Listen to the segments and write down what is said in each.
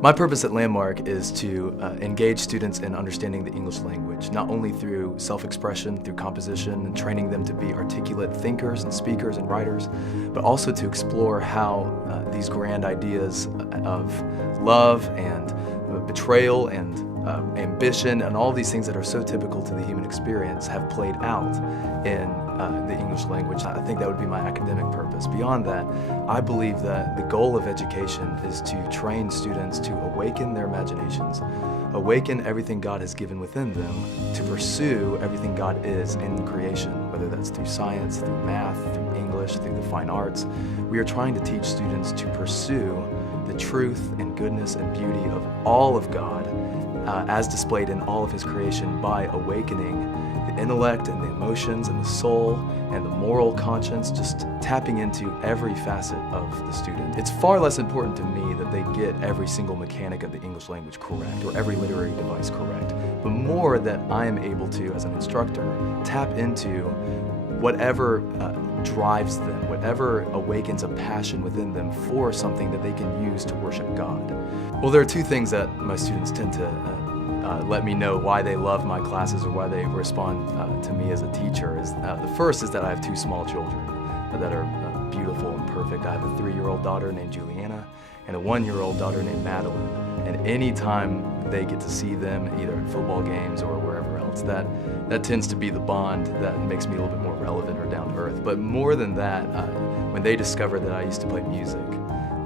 My purpose at Landmark is to engage students in understanding the English language, not only through self-expression, through composition, and training them to be articulate thinkers and speakers and writers, but also to explore how these grand ideas of love and betrayal and ambition and all these things that are so typical to the human experience have played out in the English language. I think that would be my academic purpose. Beyond that, I believe that the goal of education is to train students to awaken their imaginations, awaken everything God has given within them, to pursue everything God is in creation, whether that's through science, through math, through English, through the fine arts. We are trying to teach students to pursue the truth and goodness and beauty of all of God as displayed in all of His creation by awakening the intellect and the emotions and the soul and the moral conscience, just tapping into every facet of the student. It's far less important to me that they get every single mechanic of the English language correct or every literary device correct, but more that I am able to, as an instructor, tap into whatever drives them, whatever awakens a passion within them for something that they can use to worship God. Well, there are two things that my students tend to let me know why they love my classes or why they respond to me as a teacher. The first is that I have two small children that are beautiful and perfect. I have a 3-year-old daughter named Juliana and a 1-year-old daughter named Madeline. And anytime they get to see them, either at football games or wherever else, that tends to be the bond that makes me a little bit more relevant or down to earth. But more than that, when they discover that I used to play music,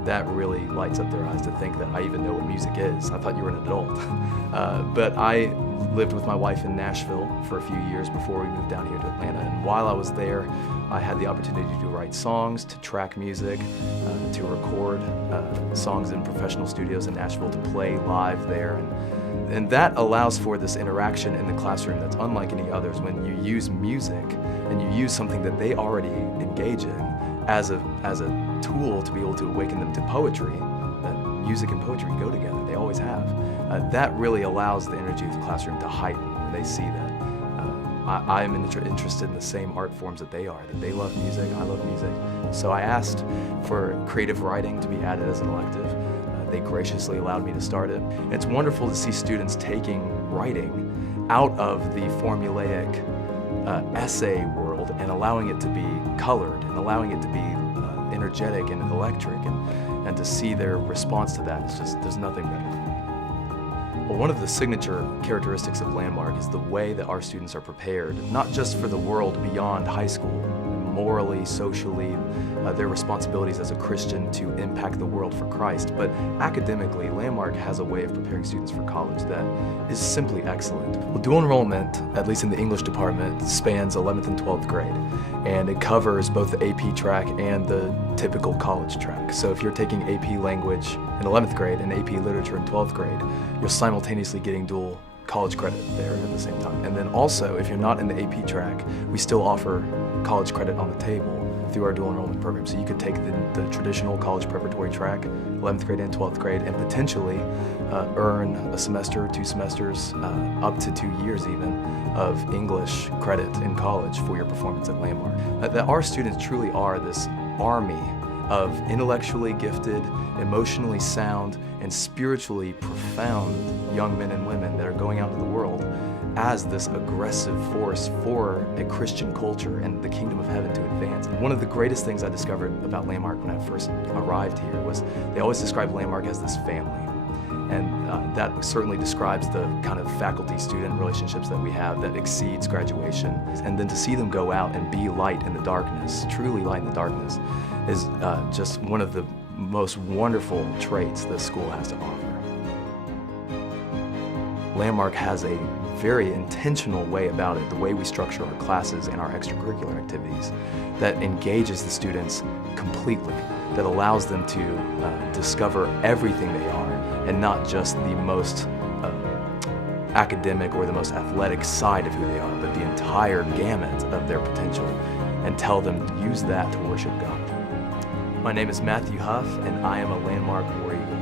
that really lights up their eyes to think that I even know what music is. I thought you were an adult. But I lived with my wife in Nashville for a few years before we moved down here to Atlanta. And while I was there, I had the opportunity to write songs, to track music, to record songs in professional studios in Nashville, to play live there. And that allows for this interaction in the classroom that's unlike any others when you use music and you use something that they already engage in as a tool to be able to awaken them to poetry. That music and poetry go together, they always have. That really allows the energy of the classroom to heighten when they see that. I am interested in the same art forms that they are, that they love music, I love music. So I asked for creative writing to be added as an elective. They graciously allowed me to start it. And it's wonderful to see students taking writing out of the formulaic essay world and allowing it to be colored and allowing it to be energetic and electric, and to see their response to that, there's nothing better. Well, one of the signature characteristics of Landmark is the way that our students are prepared, not just for the world beyond high school, morally, socially, their responsibilities as a Christian to impact the world for Christ, but academically, Landmark has a way of preparing students for college that is simply excellent. Well, dual enrollment, at least in the English department, spans 11th and 12th grade, and it covers both the AP track and the typical college track. So if you're taking AP language in 11th grade and AP literature in 12th grade, you're simultaneously getting dual college credit there at the same time. And then also, if you're not in the AP track, we still offer college credit on the table through our dual enrollment program. So you could take the traditional college preparatory track, 11th grade and 12th grade, and potentially earn a semester, 2 semesters, up to 2 years even, of English credit in college for your performance at Landmark. That our students truly are this army of intellectually gifted, emotionally sound, and spiritually profound young men and women that are going out into the world as this aggressive force for a Christian culture and the kingdom of heaven to advance. One of the greatest things I discovered about Landmark when I first arrived here was they always describe Landmark as this family. And that certainly describes the kind of faculty-student relationships that we have that exceeds graduation. And then to see them go out and be light in the darkness, truly light in the darkness, is just one of the most wonderful traits the school has to offer. Landmark has a very intentional way about it, the way we structure our classes and our extracurricular activities, that engages the students completely, that allows them to discover everything they are, and not just the most academic or the most athletic side of who they are, but the entire gamut of their potential, and tell them to use that to worship God. My name is Matthew Huff, and I am a Landmark War Eagle.